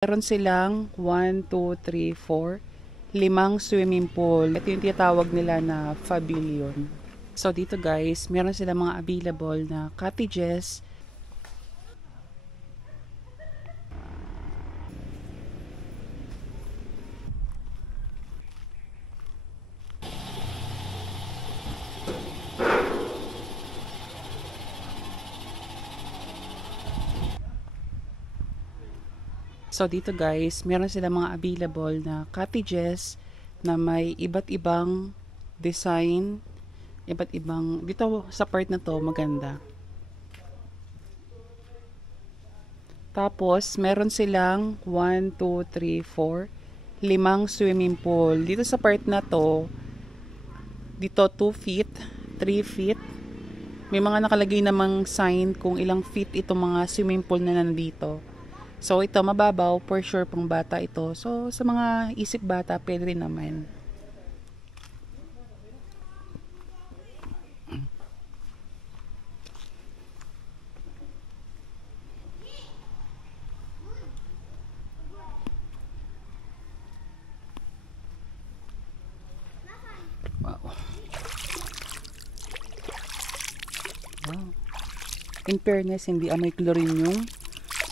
Meron silang 1, 2, 3, 4, 5 swimming pool. Ito yung tinatawag nila na pavilion. So dito guys, meron silang mga available na cottages. So dito guys, meron silang mga available na cottages na may iba't ibang design, iba't ibang, dito sa part na to maganda. Tapos meron silang 1, 2, 3, 4, 5 swimming pool. Dito sa part na to, dito 2 feet, 3 feet. May mga nakalagay namang sign kung ilang feet itong mga swimming pool na nandito. So ito mababaw, for sure pang bata ito. So sa mga isip bata, pwede rin naman. Wow. Wow. In fairness, hindi amoy chlorine yung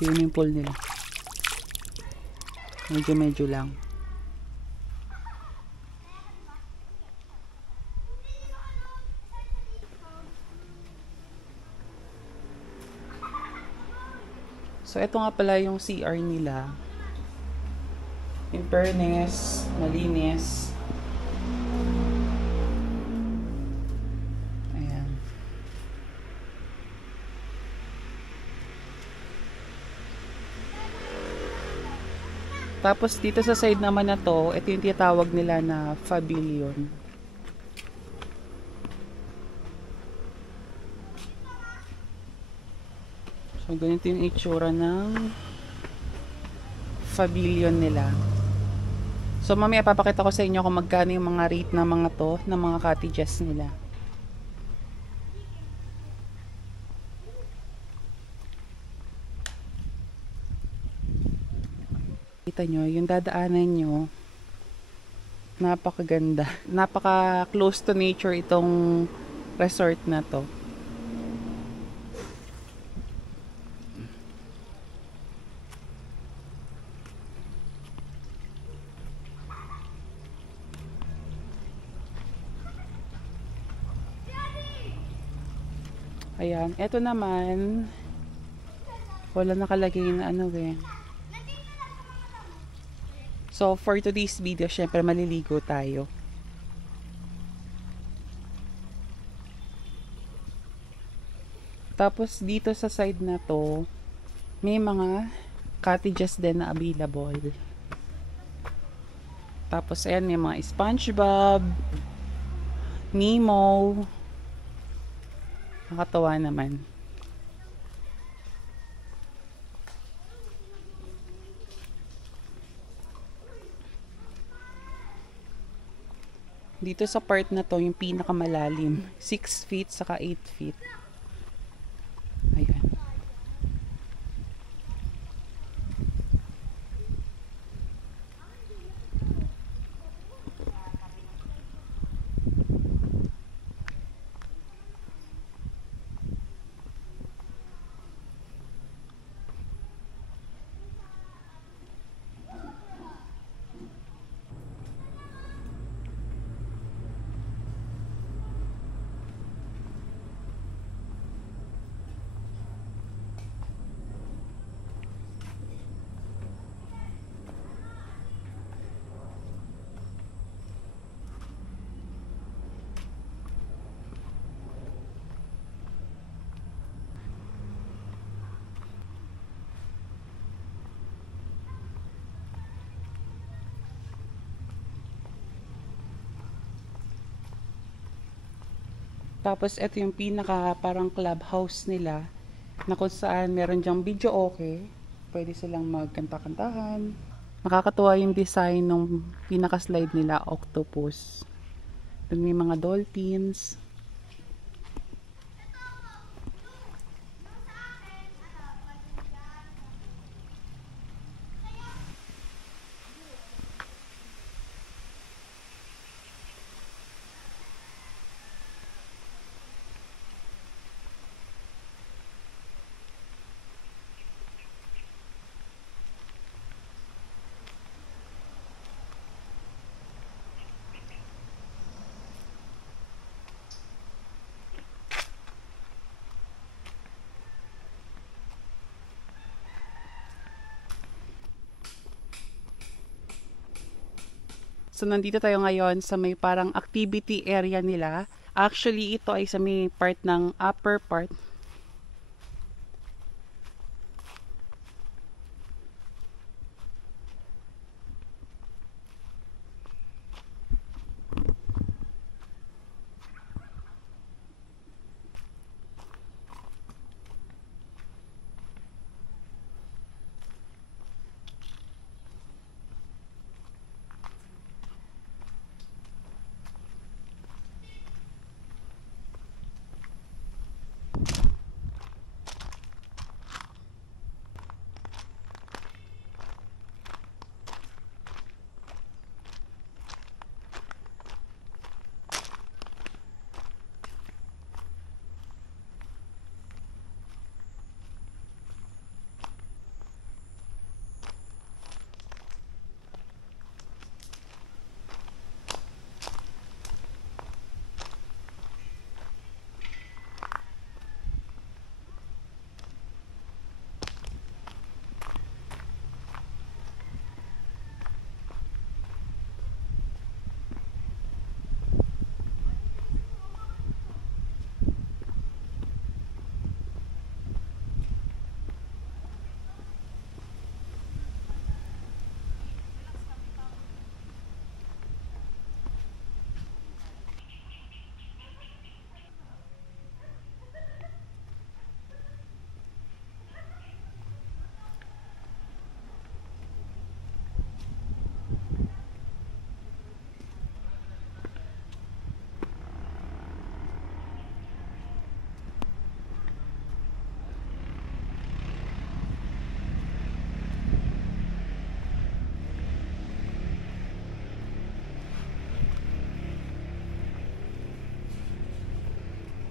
swimming pool nila. Medyo lang. So, ito nga pala yung CR nila. In fairness, malinis. Ayan. Tapos, dito sa side naman na to, ito yung tinatawag nila na pavilion. So, ganito yung itsura ng pavilion nila. So, mamaya papakita ko sa inyo kung magkano yung mga rate ng mga to, ng mga cottages nila. Kita nyo, yung dadaanan nyo, napakaganda. Napaka close to nature itong resort na to. Ayan, eto naman, wala nakalagay na ano eh. So, for today's video, syempre maliligo tayo. Tapos, dito sa side na to, may mga cottages din na available. Tapos, ayan, may mga SpongeBob, Nemo. Nakatawa naman. Dito sa part na to, yung pinakamalalim, 6 feet saka 8 feet. Ayan. Tapos, ito yung pinaka parang clubhouse nila na kung saan meron dyang video okay. Pwede silang magkanta-kantahan. Nakakatuwa yung design ng pinaka-slide nila, octopus. Doon may mga dolphins. So, nandito tayo ngayon sa may parang activity area nila. Actually, ito ay sa may part ng upper part.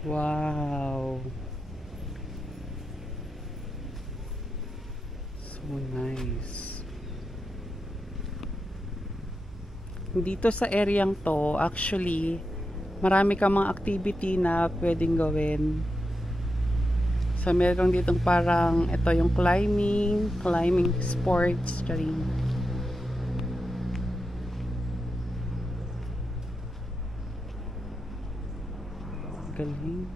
Wow! So nice. Dito sa areang to, actually, marami ka mga activity na pwedeng gawin. So, meron ditong parang, ito yung climbing sports, charing. Galing.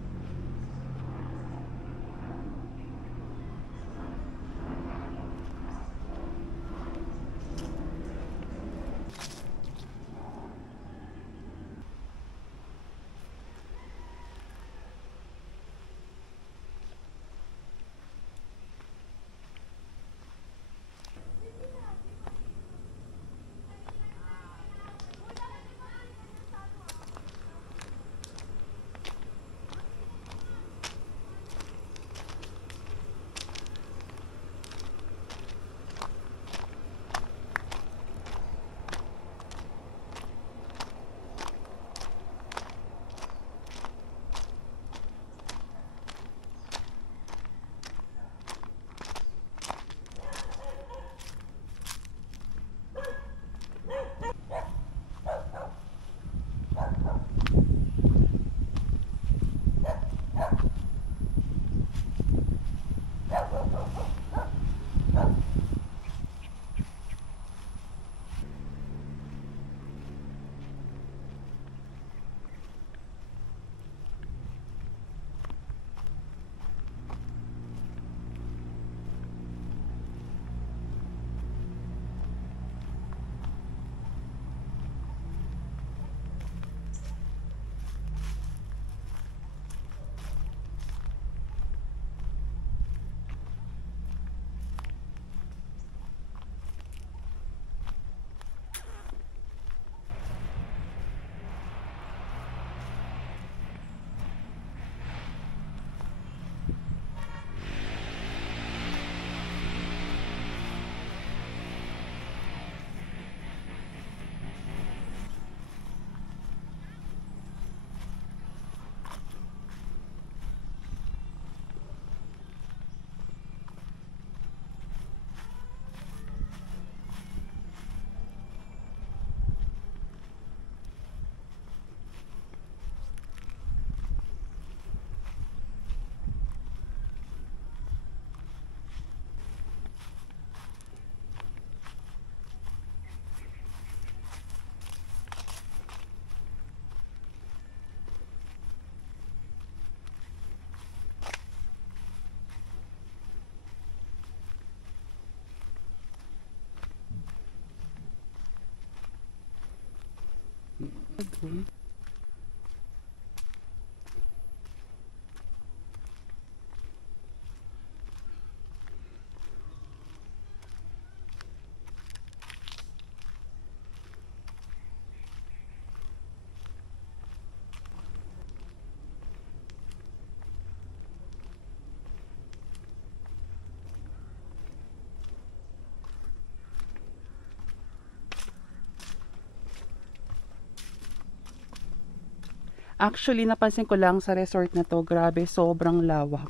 Actually, napansin ko lang sa resort na to, grabe, sobrang lawak.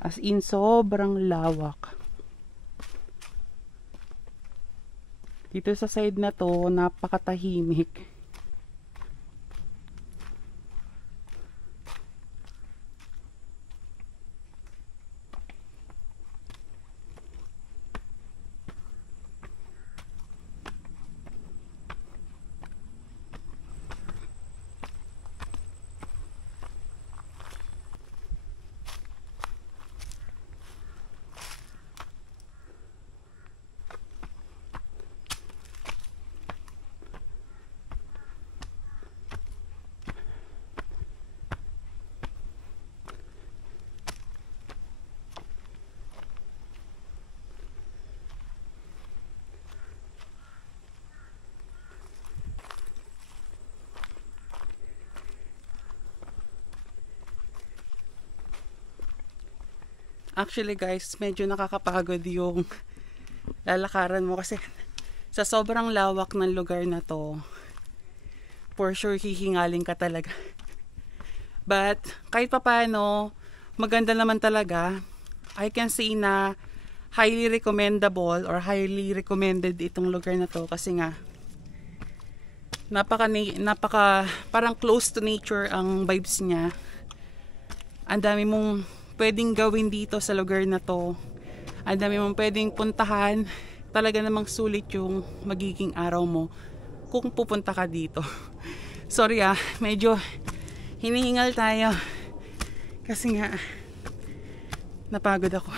As in, sobrang lawak. Dito sa side na to, napakatahimik. Actually guys, medyo nakakapagod yung lalakaran mo kasi sa sobrang lawak ng lugar na to, for sure hihingalin ka talaga. But kahit papaano, maganda naman talaga. I can say na highly recommendable or highly recommended itong lugar na to kasi nga napaka parang close to nature ang vibes niya. Ang dami mong pwedeng gawin dito sa lugar na to. Ang dami mong pwedeng puntahan. Talaga namang sulit yung magiging araw mo kung pupunta ka dito. Sorry medyo hinihingal tayo kasi nga napagod ako.